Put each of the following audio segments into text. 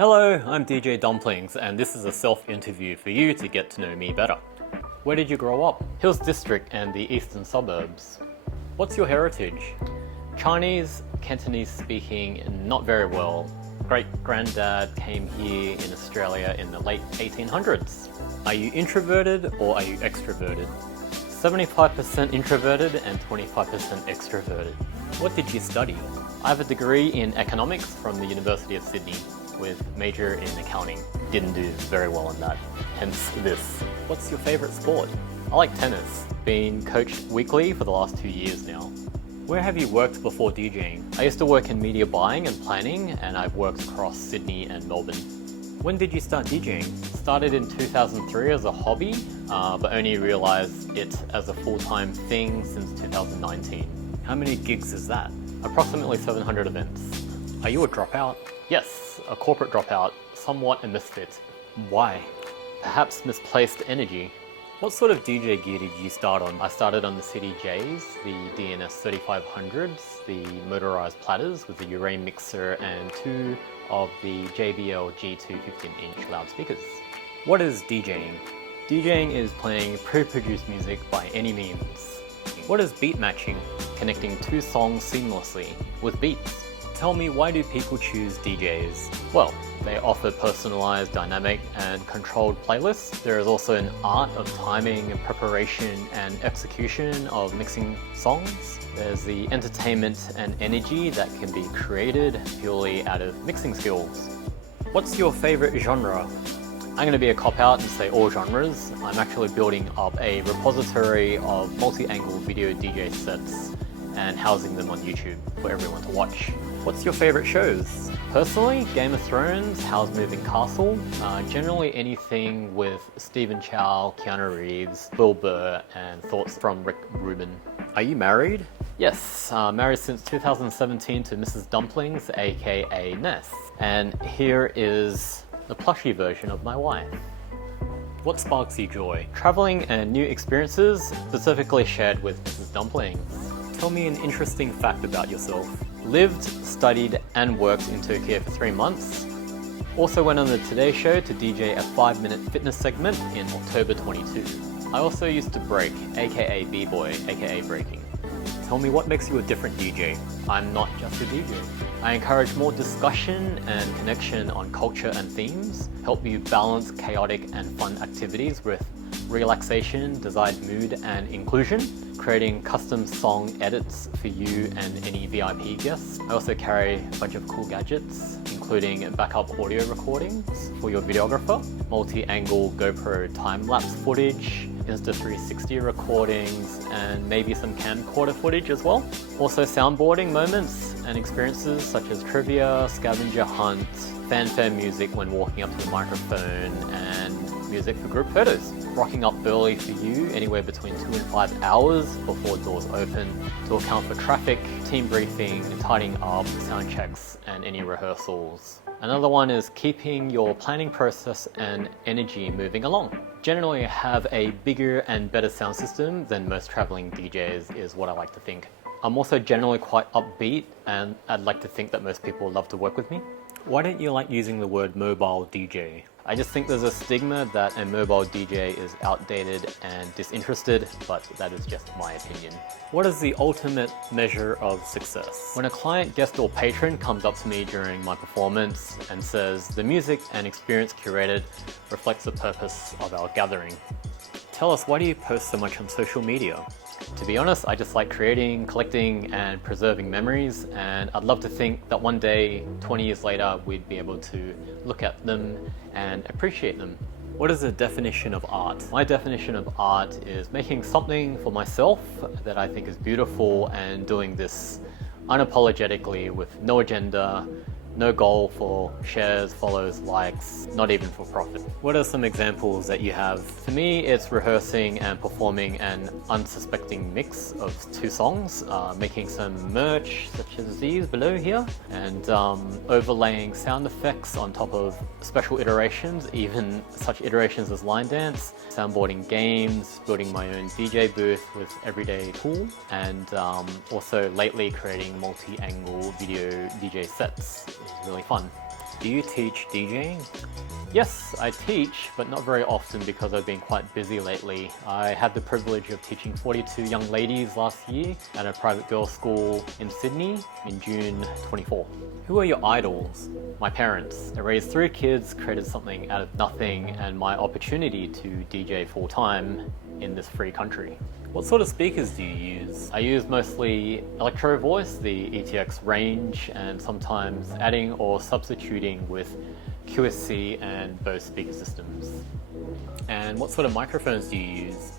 Hello, I'm DJ Dumplings, and this is a self-interview for you to get to know me better. Where did you grow up? Hills District and the eastern suburbs. What's Heritage? Chinese, Cantonese speaking, not very well. Great-granddad came here in Australia in the late 1800s. Are you introverted or are you extroverted? 75% introverted and 25% extroverted. What did you study? I have a degree in economics from the University of Sydney with major in accounting. Didn't do very well in that, hence this. What's your favourite sport? I like tennis. Been coached weekly for the last 2 years now. Where have you worked before DJing? I used to work in media buying and planning, and I've worked across Sydney and Melbourne. When did you start DJing? Started in 2003 as a hobby, but only realised it as a full-time thing since 2019. How many gigs is that? Approximately 700 events. Are you a dropout? Yes, a corporate dropout, somewhat a misfit. Why? Perhaps misplaced energy. What sort of DJ gear did you start on? I started on the CDJs, the DNS 3500s, the motorized platters with the Uray mixer and 2 of the JBL G2 15-inch loudspeakers. What is DJing? DJing is playing pre-produced music by any means. What is beat matching? Connecting 2 songs seamlessly with beats. Tell me, why do people choose DJs? Well, they offer personalized, dynamic, and controlled playlists. There is also an art of timing, preparation, and execution of mixing songs. There's the entertainment and energy that can be created purely out of mixing skills. What's your favorite genre? I'm going to be a cop-out and say all genres. I'm actually building up a repository of multi-angle video DJ sets and housing them on YouTube for everyone to watch. What's your favorite shows? Personally, Game of Thrones, Howl's Moving Castle, generally anything with Stephen Chow, Keanu Reeves, Bill Burr, and thoughts from Rick Rubin. Are you married? Yes, married since 2017 to Mrs. Dumplings, aka Ness. And here is the plushy version of my wife. What sparks you joy? Traveling and new experiences, specifically shared with Mrs. Dumplings. Tell me an interesting fact about yourself. Lived, studied, and worked in Tokyo for 3 months. Also went on the Today Show to DJ a 5-minute fitness segment in October 22. I also used to break, aka b-boy, aka breaking. Tell me what makes you a different DJ. I'm not just a DJ. I encourage more discussion and connection on culture and themes, help you balance chaotic and fun activities with relaxation, desired mood, and inclusion, creating custom song edits for you and any VIP guests. I also carry a bunch of cool gadgets, including backup audio recordings for your videographer, multi-angle GoPro time-lapse footage, Insta360 recordings, and maybe some camcorder footage as well. Also soundboarding moments and experiences such as trivia, scavenger hunt, fanfare music when walking up to the microphone, and music for group photos. Rocking up early for you, anywhere between 2 and 5 hours before doors open to account for traffic, team briefing, tidying up, sound checks, and any rehearsals. Another one is keeping your planning process and energy moving along. Generally have a bigger and better sound system than most traveling DJs is what I like to think. I'm also generally quite upbeat, and I'd like to think that most people love to work with me. Why don't you like using the word mobile DJ? I just think there's a stigma that a mobile DJ is outdated and disinterested, but that is just my opinion. What is the ultimate measure of success? When a client, guest, or patron comes up to me during my performance and says, the music and experience curated reflects the purpose of our gathering. Tell us, why do you post so much on social media? To be honest, I just like creating, collecting, and preserving memories, and I'd love to think that one day, 20 years later, we'd be able to look at them and appreciate them. What is the definition of art? My definition of art is making something for myself that I think is beautiful and doing this unapologetically with no agenda, no goal for shares, follows, likes, not even for profit. What are some examples that you have? For me, it's rehearsing and performing an unsuspecting mix of 2 songs, making some merch such as these below here, and overlaying sound effects on top of special iterations, even such iterations as line dance, soundboarding games, building my own DJ booth with everyday tool, and also lately creating multi-angle video DJ sets. It's really fun. Do you teach DJing? Yes, I teach, but not very often because I've been quite busy lately. I had the privilege of teaching 42 young ladies last year at a private girls' school in Sydney in June 24. Who are your idols? My parents. I raised 3 kids, created something out of nothing, and my opportunity to DJ full-time in this free country. What sort of speakers do you use? I use mostly Electro Voice, the ETX range, and sometimes adding or substituting with QSC and Bose speaker systems. And what sort of microphones do you use?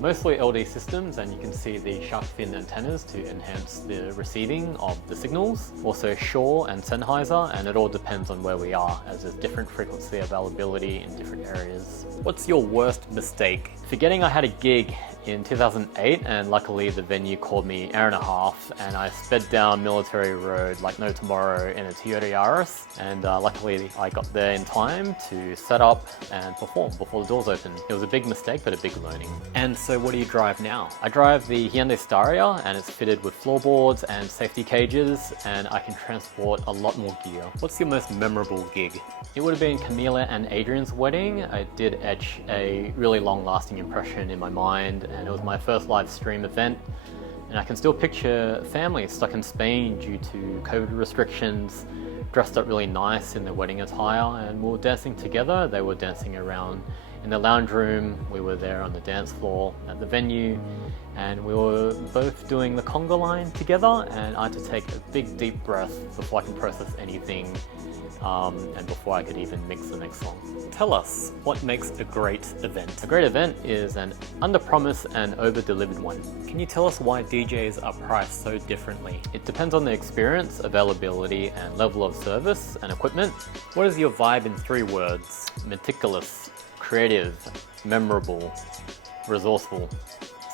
Mostly LD systems, and you can see the shark fin antennas to enhance the receiving of the signals. Also Shure and Sennheiser, and it all depends on where we are, as there's different frequency availability in different areas. What's your worst mistake? Forgetting I had a gig in 2008, and luckily the venue called me an hour and a half, and I sped down Military Road like no tomorrow in a Toyota Yaris, and luckily I got there in time to set up and perform before the doors opened. It was a big mistake, but a big learning. And so what do you drive now? I drive the Hyundai Staria, and it's fitted with floorboards and safety cages, and I can transport a lot more gear. What's your most memorable gig? It would have been Camila and Adrian's wedding. I did etch a really long-lasting impression in my mind, and it was my first live stream event, and I can still picture families stuck in Spain due to COVID restrictions, dressed up really nice in their wedding attire, and we were dancing together. They were dancing around in the lounge room, we were there on the dance floor at the venue, and we were both doing the conga line together, and I had to take a big deep breath before I can process anything, and before I could even mix the next song. Tell us, what makes a great event? A great event is an under-promise and over-delivered one. Can you tell us why DJs are priced so differently? It depends on the experience, availability, and level of service and equipment. What is your vibe in 3 words? Meticulous, creative, memorable, resourceful.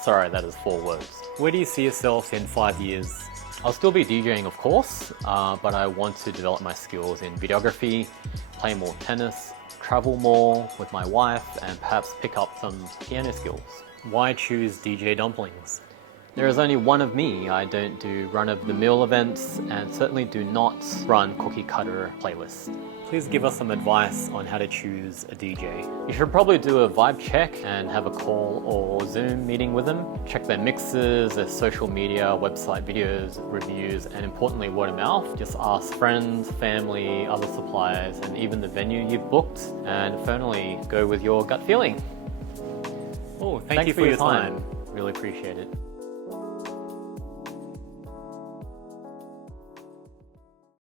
Sorry, that is 4 words. Where do you see yourself in 5 years? I'll still be DJing, of course, but I want to develop my skills in videography, play more tennis, travel more with my wife, and perhaps pick up some piano skills. Why choose DJ Dumplings? There is only one of me. I don't do run-of-the-mill events, and certainly do not run cookie-cutter playlists. Please give us some advice on how to choose a DJ. You should probably do a vibe check and have a call or Zoom meeting with them. Check their mixes, their social media, website videos, reviews, and importantly, word of mouth. Just ask friends, family, other suppliers, and even the venue you've booked, and finally, go with your gut feeling. Oh, thank you for your time. Really appreciate it.